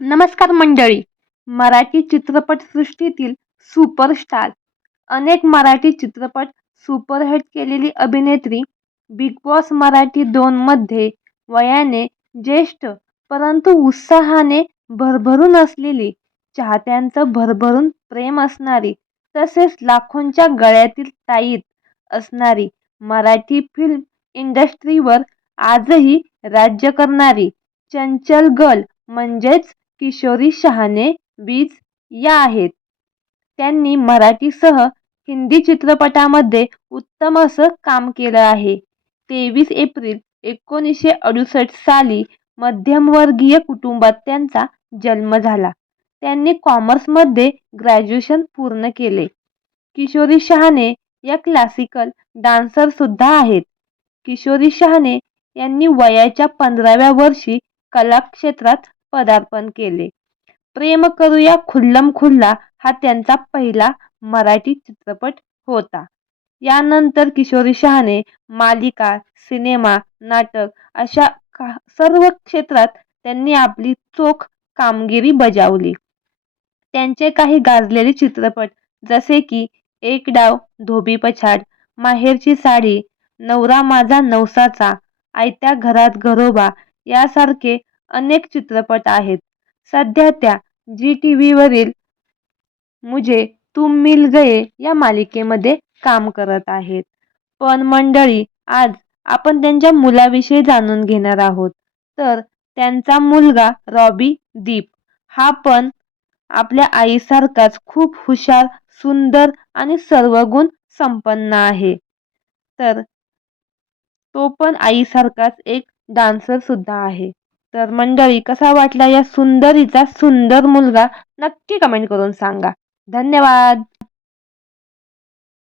नमस्कार मंडळी. मराठी चित्रपटसृष्टीतील सुपरस्टार अनेक मराठी चित्रपट सुपरहिट केलेली अभिनेत्री बिग बॉस मराठी दोनमध्ये वयाने ज्येष्ठ परंतु उत्साहाने भरभरून असलेली चाहत्यांचं भरभरून प्रेम असणारी तसेच लाखोंच्या गळ्यातील ताईत असणारी मराठी फिल्म इंडस्ट्रीवर आजही राज्य करणारी चंचल गर्ल म्हणजेच किशोरी शहाणे बीज या आहेत. त्यांनी मराठीसह हिंदी चित्रपटामध्ये उत्तम असं काम केलं आहे. तेवीस एप्रिल एकोणीसशे अडुसष्ट साली मध्यमवर्गीय कुटुंबात त्यांचा जन्म झाला. त्यांनी कॉमर्समध्ये ग्रॅज्युएशन पूर्ण केले. किशोरी शहाणे या क्लासिकल डान्सरसुद्धा आहेत. किशोरी शहाणे यांनी वयाच्या पंधराव्या वर्षी कलाक्षेत्रात पदार्पण केले. प्रेम करूया खुल्लम खुल्ला हा त्यांचा पहिला मराठी चित्रपट होता. यानंतर किशोरी शहाने मालिका सिनेमा नाटक अशा का सर्व क्षेत्रात त्यांनी आपली चोख कामगिरी बजावली. त्यांचे काही गाजलेले चित्रपट जसे की एक डाव धोबी पछाड माहेरची साडी नवरा माझा नवसाचा आयत्या घरात घरोबा यासारखे अनेक चित्रपट आहेत. सध्या त्या जी टी व्हीवरील मुझे तुम मिल गये या मालिकेमध्ये काम करत आहेत. पण मंडळी आज आपण त्यांच्या मुलाविषयी जाणून घेणार आहोत. तर त्यांचा मुलगा रॉबी दीप. हा पण आपल्या आईसारखाच खूप हुशार सुंदर आणि सर्व गुण संपन्न आहे. तर तो पण आईसारखाच एक डान्सरसुद्धा आहे. तर मंडळी कसा वाटला या सुंदरीचा सुंदर मुलगा? नक्की कमेंट करून सांगा. धन्यवाद!